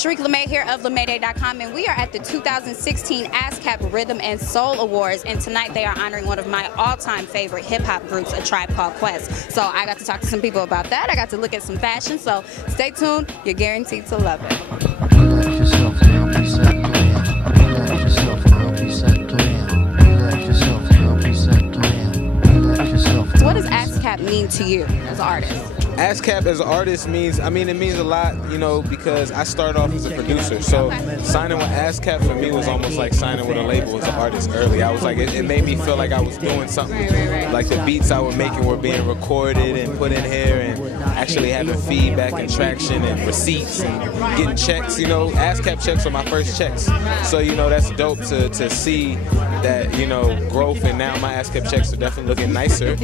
Sharíck LaMay here of LaMayday.com, and we are at the 2016 ASCAP Rhythm and Soul Awards, and tonight they are honoring one of my all-time favorite hip-hop groups, A Tribe Called Quest. So I got to talk to some people about that. I got to look at some fashion, so stay tuned. You're guaranteed to love it. Relax yourself, girl, be set clear. Relax yourself, girl, be set clear. Relax yourself, girl, be set clear. Relax yourself. So what does ASCAP mean to you as an artist? ASCAP as an artist means, it means a lot, because I started off as a producer. So signing with ASCAP for me was almost like signing with a label as an artist early. I was like, it made me feel like I was doing something. Like the beats I was making were being recorded and put in here and actually having feedback and traction and receipts and getting checks. ASCAP checks were my first checks. So, that's dope to see that, growth, and now my ASCAP checks are definitely looking nicer.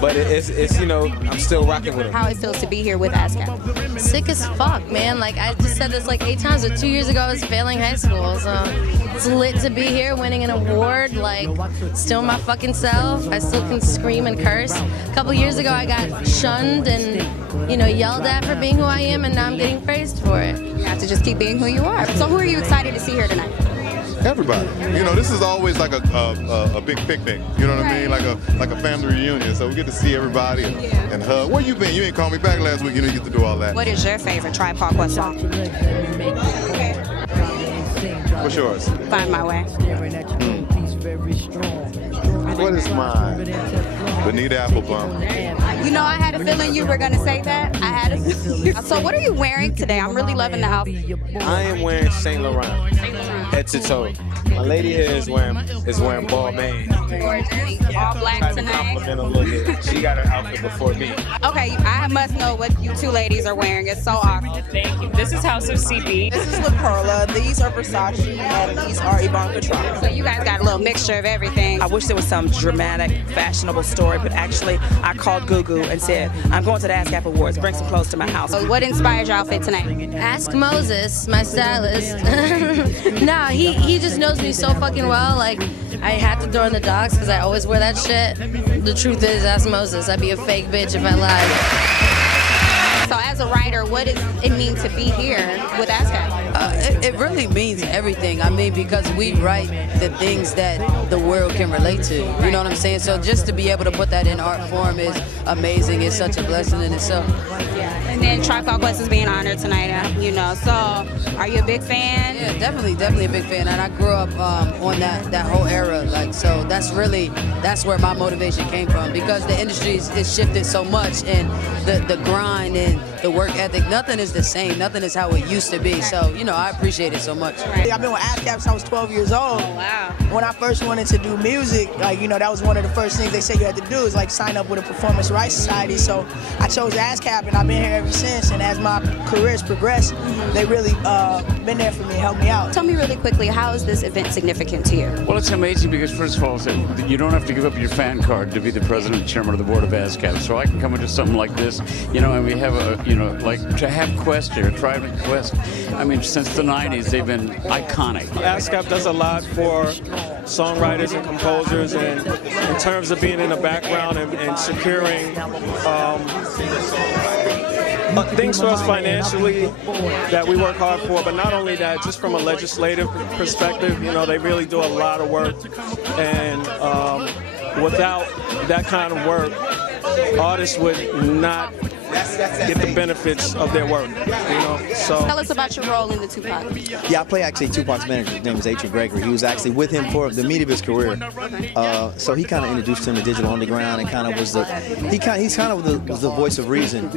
But it's I'm still rocking with them. How it feels to be here with ASCAP? Sick as fuck, man. Like, I just said this like 8 times, but 2 years ago I was failing high school, so it's lit to be here winning an award, like, still my fucking self. I still can scream and curse. A couple years ago I got shunned and, yelled at for being who I am, and now I'm getting praised for it. You have to just keep being who you are. So who are you excited to see here tonight? Everybody. This is always like a big picnic. You know what I mean? Like a family reunion. So we get to see everybody and hug. Where you been? You ain't called me back last week. You get to do all that. What is your favorite Tribe Called Quest song? What's yours? Find My Way. What is mine? Benita Applebum. I had a feeling you were going to say that. I had a feeling. So what are you wearing today? I'm really loving the outfit. I am wearing Saint Laurent, head to toe. My lady here is wearing Balmain. All black tonight. Compliment a little bit. She got her outfit before me. Okay, I must know what you two ladies are wearing. It's so awesome. Thank you. This is House of CB. This is La Perla. These are Versace, and these are Ivanka Trump. So you guys got a little mixture of everything. I wish there was some dramatic, fashionable story, but actually I called Gugu and said, I'm going to the ASCAP Awards. Bring some clothes to my house. So what inspired your outfit tonight? Ask Moses, my stylist. Nah, he just knows me so fucking well. Like, I had to throw in the dogs because I always wear that shit. The truth is, ask Moses. I'd be a fake bitch if I lied. So as a writer, what does it mean to be here with ASCAP? It really means everything. Because we write the things that the world can relate to. You know what I'm saying? So just to be able to put that in art form is amazing. It's such a blessing in itself. And then Tribe Called Quest is being honored tonight, So are you a big fan? Yeah, definitely a big fan. And I grew up on that whole era. So that's where my motivation came from, because the industry is shifted so much, and the grind and the work ethic, nothing is the same. Nothing is how it used to be. So, I appreciate it so much. I've been with ASCAP since I was 12 years old. Oh, wow. When I first wanted to do music, that was one of the first things they said you had to do is sign up with a Performance Rights Society. So I chose ASCAP, and I've been here ever since. And as my career's progressed, they really been there for me, helped me out. Tell me really quickly, how is this event significant to you? Well, it's amazing because, first of all, you don't have to give up your fan card to be the president and chairman of the board of ASCAP. So I can come into something like this, and we have to have Quest here, Tribe and Quest. Since the 90s, they've been iconic. ASCAP does a lot for songwriters and composers, and in terms of being in the background and securing things for us financially that we work hard for, but not only that, just from a legislative perspective, they really do a lot of work, and without that kind of work, artists would not get the benefits of their work, So tell us about your role in the Tupac. Yeah, I play actually Tupac's manager. His name is Adrian Gregory. He was actually with him for the meat of his career. So he kind of introduced him to Digital Underground, and kind of was the voice of reason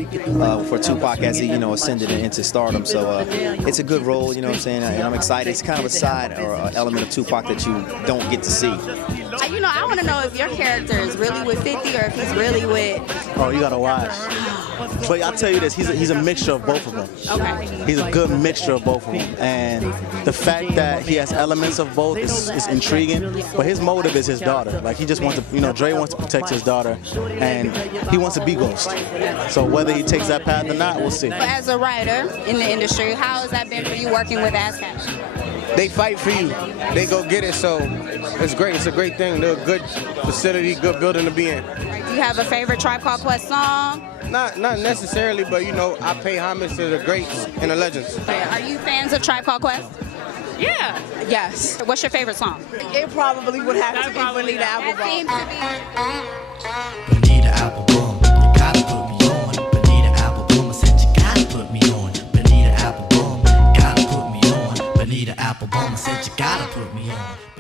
for Tupac as he ascended into stardom. So it's a good role, what I'm saying, and I'm excited. It's kind of a side or an element of Tupac that you don't get to see. I want to know if your character is really with 50 or if he's really with... Oh, you gotta watch. But I'll tell you this, he's a mixture of both of them. Okay. He's a good mixture of both of them. And the fact that he has elements of both is intriguing, but his motive is his daughter. He just wants to, Dre wants to protect his daughter, and he wants to be Ghost. So whether he takes that path or not, we'll see. As a writer in the industry, how has that been for you working with ASCAP? They fight for you. They go get it, so it's great. It's a great thing. They're a good facility, good building to be in. Do you have a favorite Tribe Called Quest song? Not necessarily, but I pay homage to the greats and the legends. Are you fans of Tribe Called Quest? Yeah. Yes. What's your favorite song? It probably would have to be Bonita Applebum. Bonita Applebum, you gotta put me on. Bonita Applebum, I said you gotta put me on. Bonita Applebum, gotta put me on. Bonita Applebum, I said you gotta put me on.